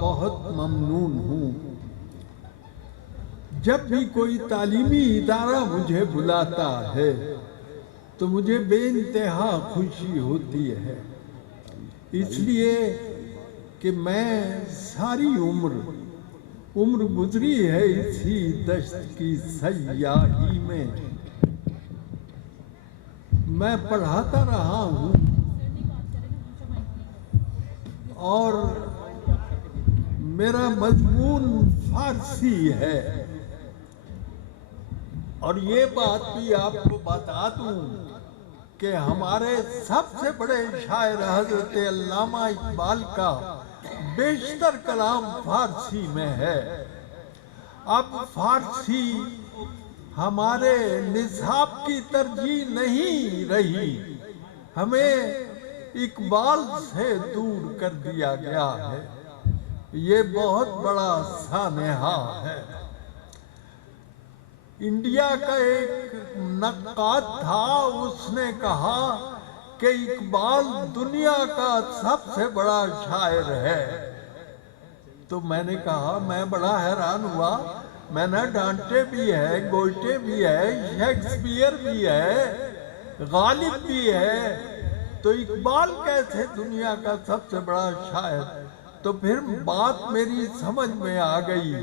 بہت ممنون ہوں۔ جب بھی کوئی تعلیمی ادارہ مجھے بلاتا ہے تو مجھے بے انتہا خوشی ہوتی ہے، اس لیے کہ میں ساری عمر گزری ہے اسی دشت کی سیاحی میں۔ میں پڑھاتا رہا ہوں اور میرا مضمون فارسی ہے، اور یہ بات بھی آپ کو بتا دوں کہ ہمارے سب سے بڑے شاعر حضرت علامہ اقبال کا بیشتر کلام فارسی میں ہے۔ اب فارسی ہمارے نصاب کی ترجیح نہیں رہی، ہمیں اقبال سے دور کر دیا گیا ہے۔ یہ بہت بڑا سانحہ ہے۔ انڈیا کا ایک نقاد تھا، اس نے کہا کہ اقبال دنیا کا سب سے بڑا شاعر ہے۔ تو میں نے کہا، میں بڑا حیران ہوا، میں نے ڈانٹے بھی ہے، گوئٹے بھی ہے، شیکسپیئر بھی ہے، غالب بھی ہے، تو اقبال کیسے دنیا کا سب سے بڑا شاعر؟ تو پھر بات میری سمجھ میں آ گئی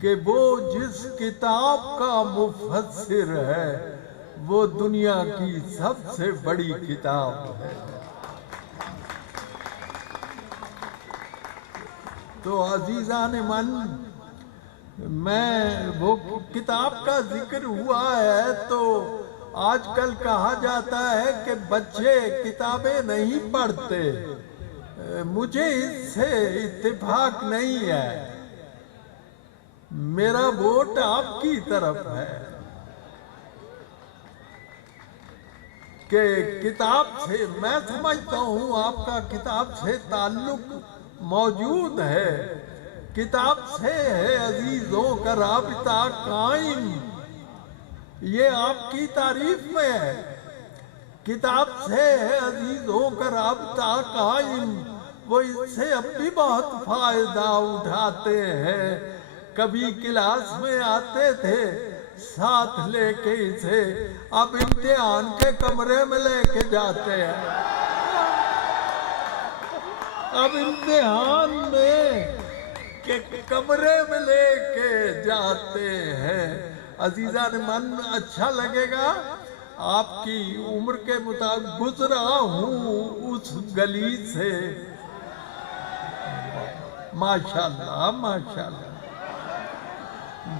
کہ وہ جس کتاب کا مفسر ہے وہ دنیا کی سب سے بڑی کتاب ہے۔ تو عزیزان من، میں وہ کتاب کا ذکر ہوا ہے تو آج کل کہا جاتا ہے کہ بچے کتابیں نہیں پڑھتے، مجھے اس سے اتفاق نہیں ہے۔ میرا ووٹ آپ کی طرف ہے کہ کتاب سے، میں سمجھتا ہوں آپ کا کتاب سے تعلق موجود ہے، کتاب سے ہے عزیزوں کا رابطہ قائم، یہ آپ کی تعریف میں ہے۔ کتاب سے ہے عزیزوں کا رابطہ قائم، وہ اس سے اب بھی بہت فائدہ اٹھاتے ہیں۔ کبھی کلاس میں آتے تھے ساتھ لے کے اسے، اب امتحان کے کمرے میں لے کے جاتے ہیں، اب امتحان میں کے کمرے میں لے کے جاتے ہیں۔ عزیزان من، اچھا لگے گا آپ کی عمر کے مطابق گزرا ہوں اس گلی سے، ماشاءاللہ ماشاءاللہ،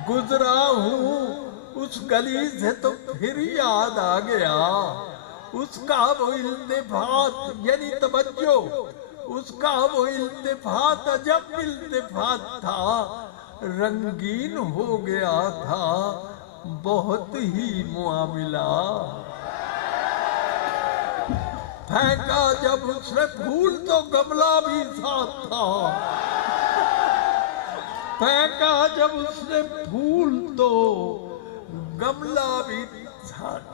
گزرا ہوں اس گلی سے تو پھر یاد آ گیا اس کا وہ التفات، یعنی توجہ، اس کا وہ التفات عجب التفات تھا، رنگین ہو گیا تھا بہت ہی معاملہ۔ پھینکا جب اس نے پھول تو گملہ بھی ساتھ تھا، پھینکا جب اس نے پھول تو گملہ بھی ساتھ۔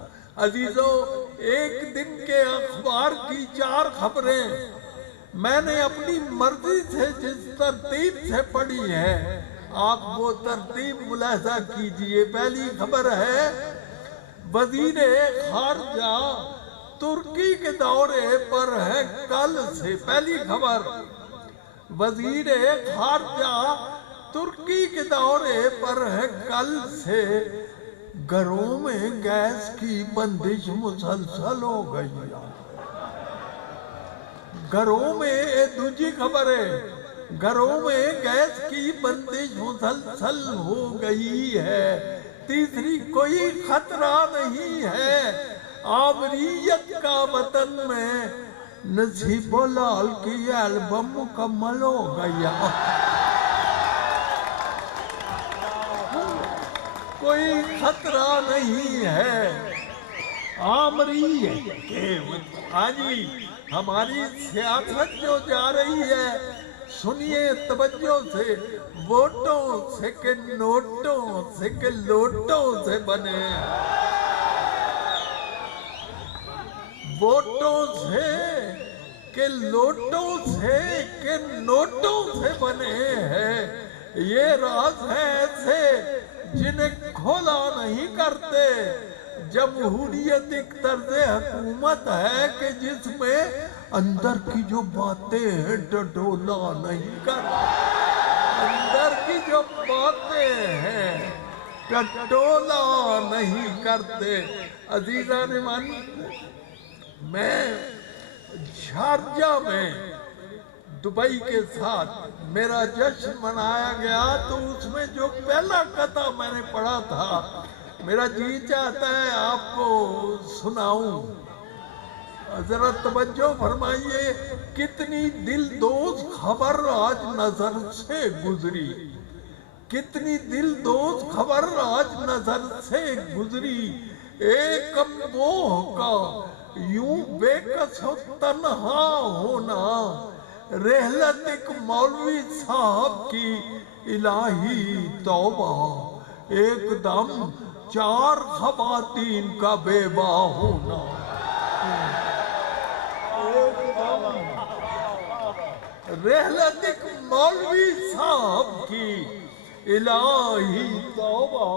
عزیزوں، ایک دن کے اخبار کی 4 خبریں میں نے اپنی مرضی سے جس ترتیب سے پڑھی ہے، آپ وہ ترتیب ملاحظہ کیجئے۔ پہلی خبر ہے وزیر خارجہ ترکی کے دورے پر ہے کل سے۔ پہلی خبر، وزیر خارجہ ترکی کے دورے پر ہے کل سے، گھروں میں گیس کی بندش مسلسل ہو گئی۔ گھروں میں، دوسری خبر ہے، گھروں میں گیس کی بندش مسلسل ہو گئی ہے۔ تیسری، کوئی خطرہ نہیں ہے، آمریت کا وطن میں نصیب لال کی البم مکمل ہو گئی۔ کوئی خطرہ نہیں ہے، آمریت کے آجی ہماری سیاست جو جا رہی ہے، سنیے توجہ سے، ووٹوں سے کہ نوٹوں سے کہ لوٹوں سے بنے، ووٹوں سے کہ لوٹوں سے کہ نوٹوں سے بنے ہیں، یہ راز ہے ایسے جنہیں کھولا نہیں کرتے۔ جمہوریت ایک طرز حکومت ہے کہ جس میں اندر کی جو باتیں ہیں ڈڈولا نہیں کرتے، اندر کی جو باتیں ہیں ڈڈولا نہیں کرتے۔ عزیزان من، میں شارجہ میں دبئی کے ساتھ میرا جشن منایا گیا، تو اس میں جو پہلا قطعہ میں نے پڑھا تھا، میرا جی چاہتا ہے آپ کو سناؤں۔ ذرا توجہ فرمائیے، کتنی دل دوز خبر آج نظر سے گزری، کتنی دل دوز خبر آج نظر سے گزری، ایک موہ کا یوں بے کس و تنہا ہونا، رحلت ایک مولوی صاحب کی الہی توبہ، ایک دم 4 خواتین کا بیوہ ہونا، رحلت ایک مولوی صاحب کی الہی توبہ،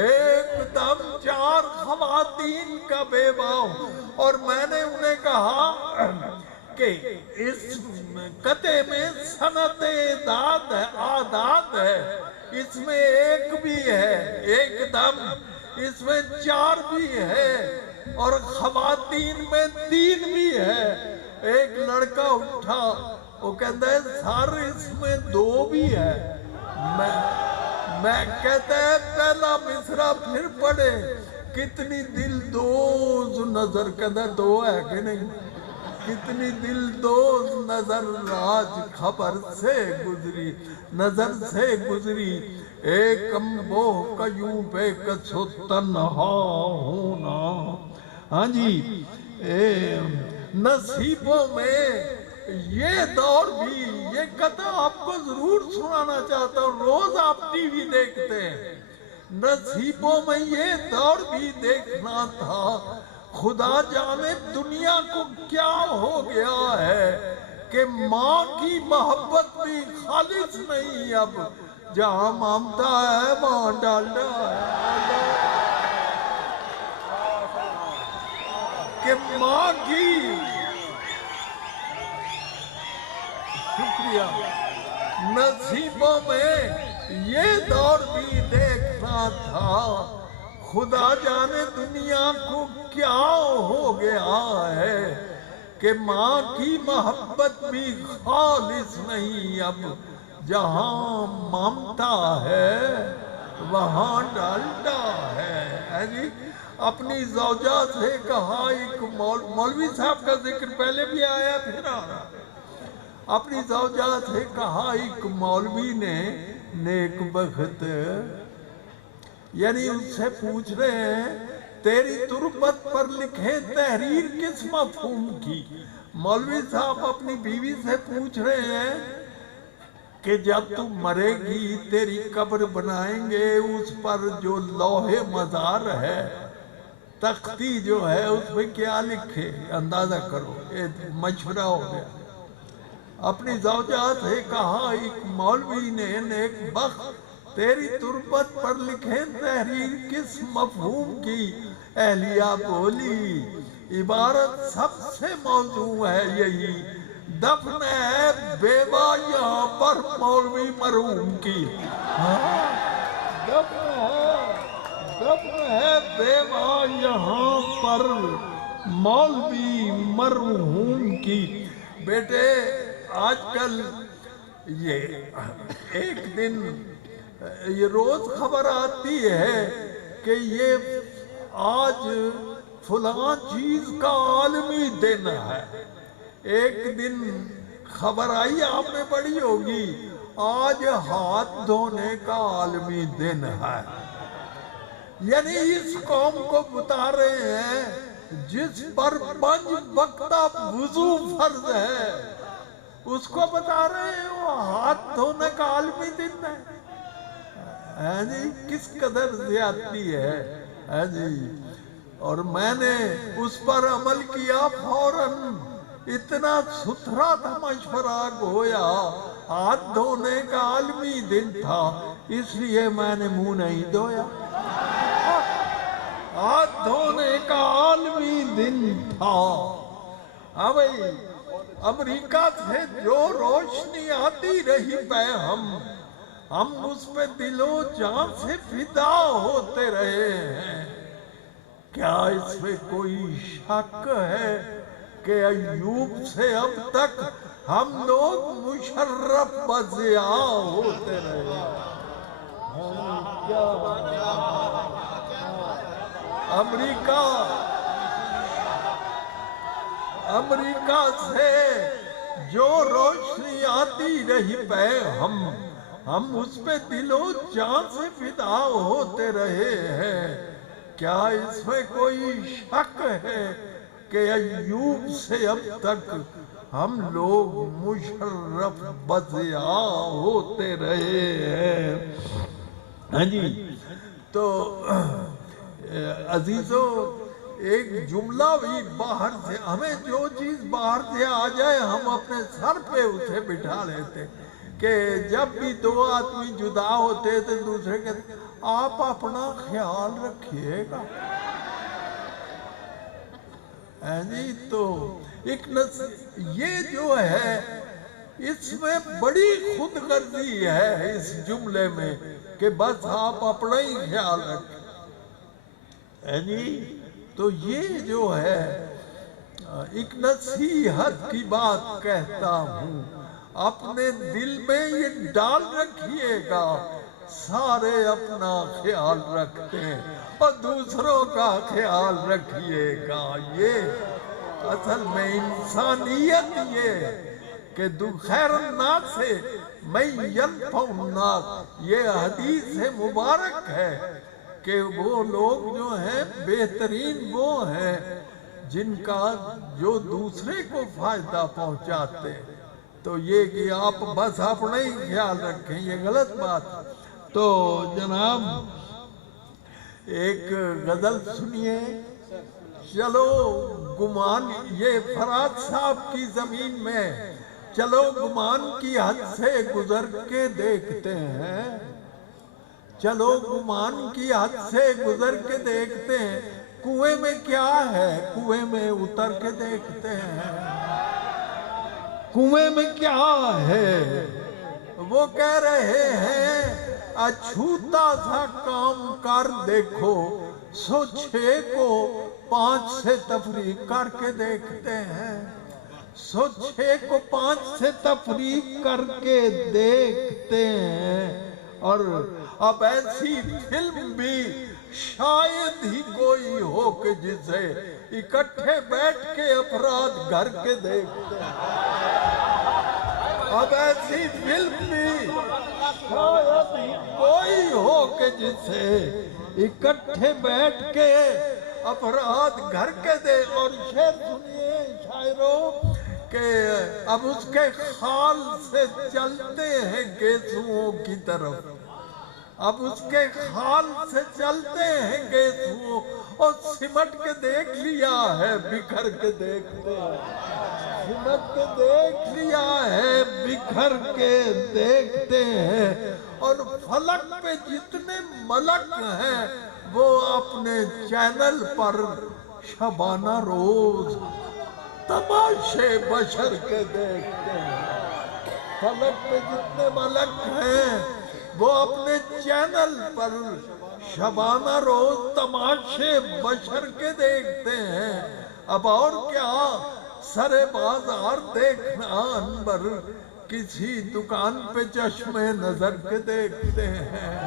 ایک دم 4 خواتین کا بیوہ۔ اور میں نے انہیں کہا کہ اس قطعے میں صنعت اعداد ہے، اس میں ایک بھی ہے، ایک دم اس میں 4 بھی ہے، اور خواتین میں 3 بھی ہے۔ ایک لڑکا اٹھا، وہ کہتا ہے سر اس میں 2 بھی ہے۔ میں کہتا ہے پہلا مصرع پھر پڑھے، کتنی دل دوز نظر، کہتا ہے 2 ہے کہ نہیں، کتنی دل دوز نظر آج خبر سے گزری، نظر سے گزری، ایک امبوہ کا یوں بے کس و تنہا ہونا۔ ہاں جی، نصیبوں میں یہ دور بھی، یہ قطعہ آپ کو ضرور سنانا چاہتا ہوں، روز آپ ٹی وی دیکھتے ہیں، نصیبوں میں یہ دور بھی دیکھنا تھا، خدا جانے دنیا کو کیا ہو گیا ہے کہ ماں کی محبت بھی خالص نہیں، اب جہاں ممتا ہے وہاں ڈالڈا ہے، کہ ماں کی، شکریہ، نصیبوں میں یہ دور بھی دیکھنا تھا، خدا جانے دنیا کو کیا ہو گیا ہے کہ ماں کی محبت بھی خالص نہیں، اب جہاں ممتا ہے وہاں ڈالڈا ہے۔ جی، اپنی زوجہ سے کہا، ایک مولوی صاحب کا ذکر پہلے بھی آیا پھر آ رہا، اپنی زوجہ سے کہا، ایک مولوی نے نیک بخت، یعنی اس سے پوچھ رہے ہیں تیری تربت پر لکھے تحریر کس مفہوم کی؟ مولوی صاحب اپنی بیوی سے پوچھ رہے ہیں کہ جب تو مرے گی تیری قبر بنائیں گے، اس پر جو لوح مزار ہے، تختی جو ہے، اس میں کیا لکھے؟ اندازہ کرو، ایک مشورہ ہو گیا۔ اپنی زوجہ سے کہا، ایک مولوی نے نیک بخت تیری تربت پر لکھے تحریر کس مفہوم کی؟ اہلیہ بولی، عبارت سب سے موضوع ہے یہی، دفن ہے بیوہ یہاں پر مولوی مرحوم کی، دفن ہے بیوہ یہاں پر مولوی مرحوم کی۔ بیٹے، آج کل یہ ایک دن یہ روز خبر آتی ہے کہ یہ آج فلاں چیز کا عالمی دن ہے، ایک دن خبر آئی آپ نے پڑھی ہوگی، آج ہاتھ دھونے کا عالمی دن ہے، یعنی اس قوم کو بتا رہے ہیں جس پر 5 وقتہ وضو فرض ہے، اس کو بتا رہے ہیں وہ ہاتھ دھونے کا عالمی دن ہے۔ جی، کس قدر زیادتی ہے جی۔ اور میں نے اس پر عمل کیا فوراً، اتنا ستھرا تھا مشورہ گویا ہاتھ دھونے کا عالمی دن تھا، اس لیے میں نے منہ نہیں دھویا۔ ہاتھ دھونے کا عالمی دن تھا۔ ہاں بھائی، امریکہ سے جو روشنی آتی رہی پہ ہم اس پہ دل و جان سے فدا ہوتے رہے ہیں۔ کیا اس میں کوئی شک ہے کہ ایوب سے اب تک ہم لوگ مشرف بضیاء ہوتے رہے ہیں؟ امریکہ سے جو روشنی آتی رہی پہ ہم اس پہ دل و جان سے فدا ہوتے رہے ہیں۔ کیا اس میں کوئی شک ہے کہ ایوب سے اب تک ہم لوگ مشرف بضیاء ہوتے رہے ہیں؟ ہاں جی، تو عزیزو ایک جملہ بھی باہر سے، ہمیں جو چیز باہر سے آ جائے ہم اپنے سر پہ اسے بٹھا لیتے، کہ جب بھی دو آدمی جدا ہوتے تھے دوسرے کہتے آپ اپنا خیال رکھیے گا۔ جی تو ایک یہ جو ہے اس میں بڑی خود غرضی ہے اس جملے میں کہ بس آپ اپنا ہی خیال رکھیں۔ جی تو یہ جو ہے ایک نصیحت کی بات کہتا ہوں، اپنے دل میں یہ ڈال رکھیے گا سارے اپنا خیال رکھتے ہیں اور دوسروں کا خیال رکھیے گا۔ یہ اصل میں انسانیت یہ کہ خیر الناس سے میں ینفع الناس، یہ حدیث مبارک ہے کہ وہ لوگ جو ہیں بہترین وہ ہیں جن کا جو دوسرے کو فائدہ پہنچاتے۔ تو یہ کہ آپ بس اپنا ہی خیال رکھیں، یہ غلط بات۔ تو جناب ایک غزل سنیے، چلو گمان، یہ فرات صاحب کی زمین میں چلو گمان کی حد سے گزر کے دیکھتے ہیں، چلو گمان کی حد سے گزر کے دیکھتے ہیں، کنویں میں کیا ہے کنویں میں اتر کے دیکھتے ہیں، کنویں میں کیا ہے۔ وہ کہہ رہے ہیں اچھوتا سا کام کر دیکھو، 106 کو 5 سے تفریق کر کے دیکھتے ہیں، 106 کو 5 سے تفریق کر کے دیکھتے ہیں، اور اب ایسی فلم بھی شاید ہی کوئی ہو کہ جسے اکٹھے بیٹھ کے افراد گھر کے دیکھتے ہیں۔ اب ایسی فلم بھی شاید ہی کوئی ہو کہ جسے اکٹھے بیٹھ کے افراد گھر کے دے۔ اور شعر سنیے شاعروں کہ اب اس کے خال سے چلتے ہیں گیسوؤں کی طرف، اب اس کے خال سے چلتے ہیں گیسوؤں، اور سمٹ کے دیکھ لیا ہے بکھر کے دیکھتے ہیں، سمٹ کے دیکھ لیا ہے بکھر کے دیکھتے ہیں، اور فلک پہ جتنے ملک ہیں وہ اپنے چینل پر شبانہ روز تماشے بشر کے دیکھتے ہیں۔ فلک پہ جتنے ملک ہیں وہ اپنے چینل پر شبانہ روز تماشے بشر کے دیکھتے ہیں۔ اب اور کیا سر بازار دیکھنا انبر، کسی دکان پہ چشم نظر کے دیکھتے ہیں۔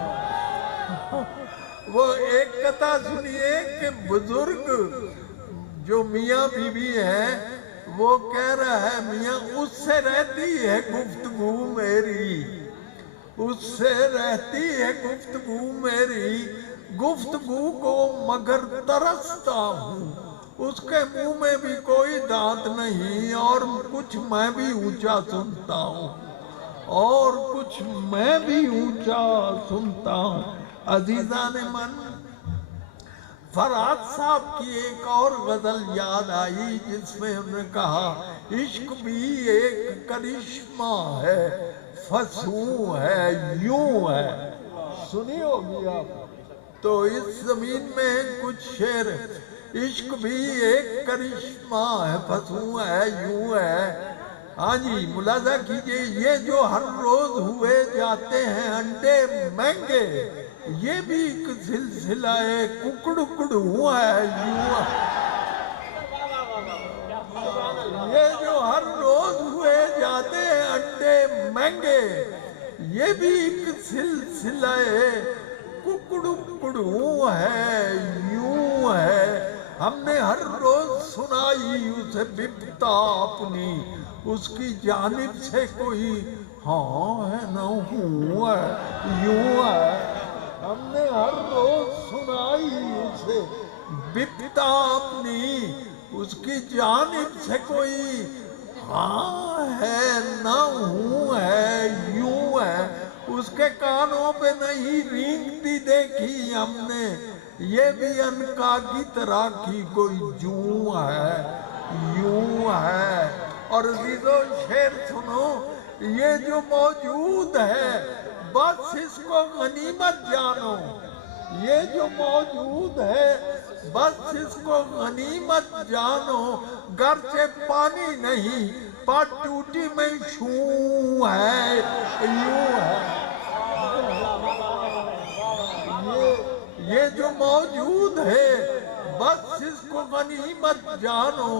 وہ ایک قطعہ سنیے کہ بزرگ جو میاں بی بی ہے وہ کہہ رہا ہے میاں اس سے رہتی ہے گفتگو میری، اس سے رہتی ہے گفتگو میری، گفتگو کو مگر ترستا ہوں، اس کے منہ میں بھی کوئی دانت نہیں، اور کچھ میں بھی اونچا سنتا ہوں، اور کچھ میں بھی اونچا سنتا ہوں۔ عزیزان من، فرات صاحب کی ایک اور غزل یاد آئی جس میں انہوں نے کہا عشق بھی ایک کرشمہ ہے، فسوں ہے، یوں ہے. سنی ہوگی آپ. تو اس زمین میں کچھ شعر، عشق بھی ایک کرشمہ ہے، فسوں ہے، یوں ہے. ہاں جی، ملاحظہ کیجئے، یہ جو ہر روز ہوئے جاتے ہیں انڈے مہنگے، یہ بھی ایک سلسلہ ککڑوں ہے، یوں ہے. یہ جو ہر روز ہوئے جاتے ہیں انڈے مہنگے، یہ بھی ایک سلسلہ ککڑوں ہے، یوں ہے. ہم نے ہر روز سنائی اسے بپتا اپنی، اس کی جانب سے کوئی ہاں ہے نہ ہوں ہے، یوں ہے. ہم نے ہر روز سنائی اسے بپتا اپنی، اس کی جانب سے کوئی ہاں ہے نہ ہوں ہے، یوں ہے. اس کے کانوں پہ نہیں رینگتی دیکھی ہم نے، یہ بھی عنقا کی طرح کی کوئی جوں ہے، یوں ہے. اور عزیزو شعر سنو، یہ جو موجود ہے بس اس کو غنیمت جانو. یہ جو موجود ہے بس اس کو غنیمت جانو، گرچہ پانی نہیں پر ٹوٹی میں شوں ہے، یوں ہے. یہ جو موجود ہے بس اس کو غنیمت جانو،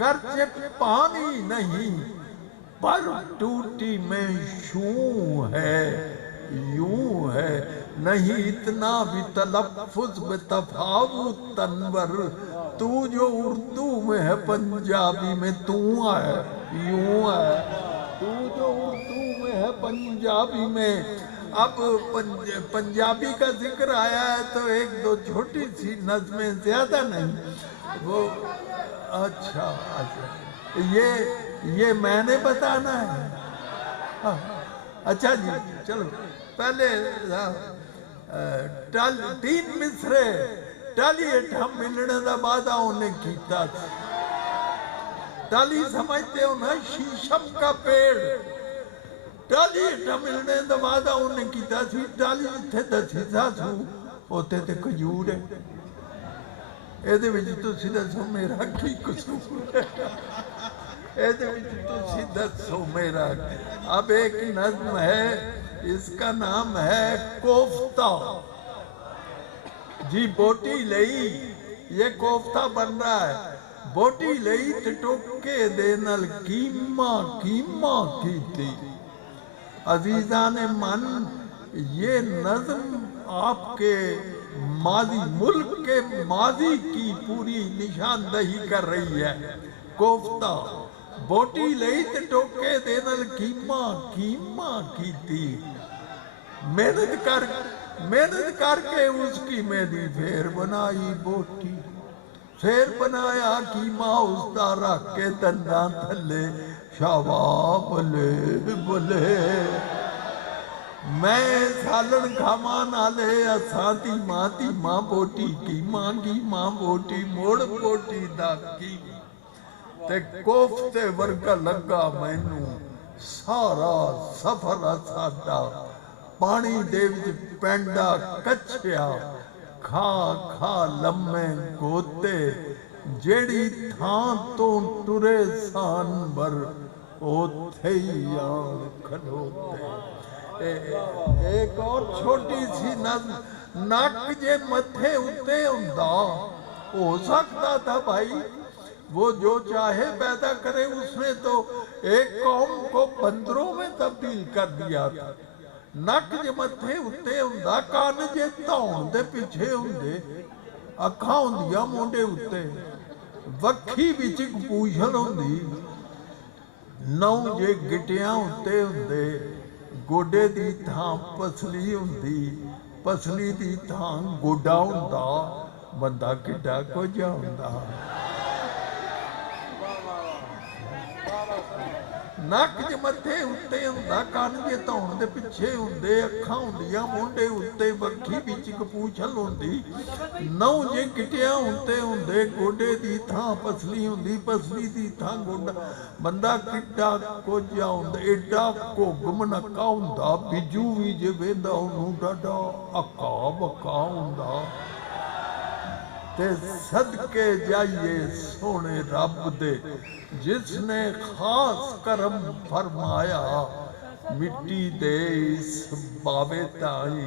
گرچہ پانی نہیں پر ٹوٹی میں شوں ہے، یوں ہے. نہیں اتنا بھی تلفظ میں تفاوت تنور، تو جو اردو میں ہے پنجابی میں تو ہے، یوں ہے. تو جو اردو میں ہے پنجابی میں. اب پنجابی کا ذکر آیا ہے تو ایک دو چھوٹی سی نظمیں، زیادہ نہیں. وہ اچھا یہ میں نے بتانا ہے. اچھا جی چلو، پہلے تین مصرے ٹالی ہٹھا ملنے دا بعد انہیں کیتا. ٹالی سمجھتے ہو نا، شیشم کا پیڑ. ٹالی ہٹھا ملنے دا بعد انہیں کیتا سی، ٹالی جتھے دسی سا سو ہوتے تے کھجور ہے. ایدے وچ تسی دسو میرا کی قصور ہے، ایدے وچ تسی دسو میرا. اب ایک نظم ہے، اس کا نام ہے کوفتہ. جی بوٹی لئی، یہ کوفتہ بن رہا ہے. بوٹی لئی تے ٹوکے دے نال کیما کیتی. عزیزان من، یہ نظم آپ کے ماضی، ملک کے ماضی کی پوری نشاندہی کر رہی ہے. کوفتہ بوٹی لئی تے ٹوکے دے نال کیما کیتی. محنت کر کے اس کی میری پھر بنائی بوٹی. پھر بنایا کیما اس دا رکھ کے دنداں تھلے، شاباش بلے بلے. میں سالن کھاواں نالے اساں تیماں بوٹی، کیما بوٹی، موڑ بوٹی دا کیما. تے کوفتے ورگا لگا مینوں سارا سفر ساڈا. پانی دے وچ پینڈا کچھیا، کھا لمے گوتے. جیڑی تھاں تو ٹرے سانبر، اوتھے ہی آن کھلوتے. ایک اور چھوٹی سی نظم، نک جے متھے اتے ہوندا، ہو سکتا تھا بھائی وہ جو چاہے پیدا کرے. اس نے تو ایک قوم کو بندروں میں تبدیل کر دیا تھا. نک جے متھے اتے ہوندا، کان جے تاؤں دے پیچھے ہوندے، اکھاں ہوندیاں مونڈے اتے، وکھی وچ پوچھل ہوندی، نو جے گٹیاں اتے ہوندے، گوڈے دی تھاں پسلی ہوندی، پسلی دی تھاں گوڈا ہوندا. بندہ کڈا کچھ ہوندا. ਨੱਕ ਜੇ ਮੱਥੇ ਉੱਤੇ ਹੁੰਦਾ, ਕੰਨ ਜੇ ਧੌਣ ਦੇ ਪਿੱਛੇ ਹੁੰਦੇ, ਅੱਖਾਂ ਹੁੰਦੀਆਂ ਮੋਢੇ ਉੱਤੇ, ਬੱਖੀ ਵਿੱਚ ਕਪੂਛਲ ਹੁੰਦੀ, ਨਹੁੰ ਜੇ ਗਿੱਟਿਆਂ ਉੱਤੇ ਹੁੰਦੇ, ਗੋਡੇ ਦੀ ਥਾਂ ਪਸਲੀ ਹੁੰਦੀ, ਪਸਲੀ ਦੀ ਥਾਂ ਗੋਡਾ। ਬੰਦਾ ਕਿੱਡਾ ਕੋਝਾ ਹੁੰਦਾ, ਏਡਾ ਘੁੱਗ ਮਨੱਕਾ ਹੁੰਦਾ, ਬਿੱਜੂ ਵੀ ਜੇ ਵੇਂਦਾ ਉਹਨੂੰ ਡਾਡਾ ਅੱਕਾ ਬੱਕਾ ਹੁੰਦਾ। ਤੇ ਸਦਕੇ ਜਾਈਏ ਸੋਹਣੇ ਰੱਬ ਦੇ, ਜਿਸ ਨੇ ਖਾਸ ਕਰਮ ਫਰਮਾਇਆ, ਮਿੱਟੀ ਦੇ ਇਸ ਬਾਵੇ ਤਾਈ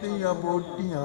ਦੀਆਂ ਬੋਟੀਆਂ,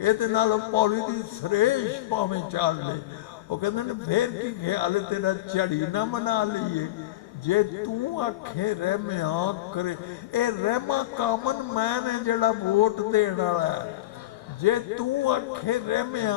ਇਹਦੇ ਨਾਲ ਪੌਲੀ ਦੀ ਸਰੇਸ਼ ਭਾਵੇਂ ਚਾੜ ਲੈ। ਉਹ ਕਹਿੰਦੇ ਨੇ ਫੇਰ ਕੀ ਖਿਆਲ ਹੈ ਤੇਰਾ, ਝੜੀ ਨਾ ਮਨਾ ਲਈਏ, ਜੇ ਤੂੰ ਆਖੇ ਰਹਿਮਿਆ ਕਰੇ। ਇਹ ਰਹਿਮਾ ਕਾਮਨ ਮੈਂ ਨੇ ਜਿਹੜਾ ਵੋਟ ਦੇਣ ਵਾਲਾ, ਜੇ ਤੂੰ ਆਖੇ ਰਹਿਮਿਆ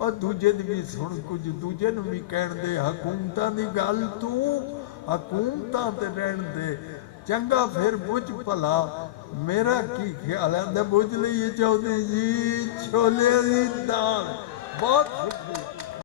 اور دوجے دی بھی سن کچھ دوجے نو بھی کہن دے حکومتاں دی گل تو حکومتاں تے رہن دے چنگا پھر بجھ پلا میرا کی خیال ہے بجھ لئیے چاہتے جی چھولے دی دال بہت شکریہ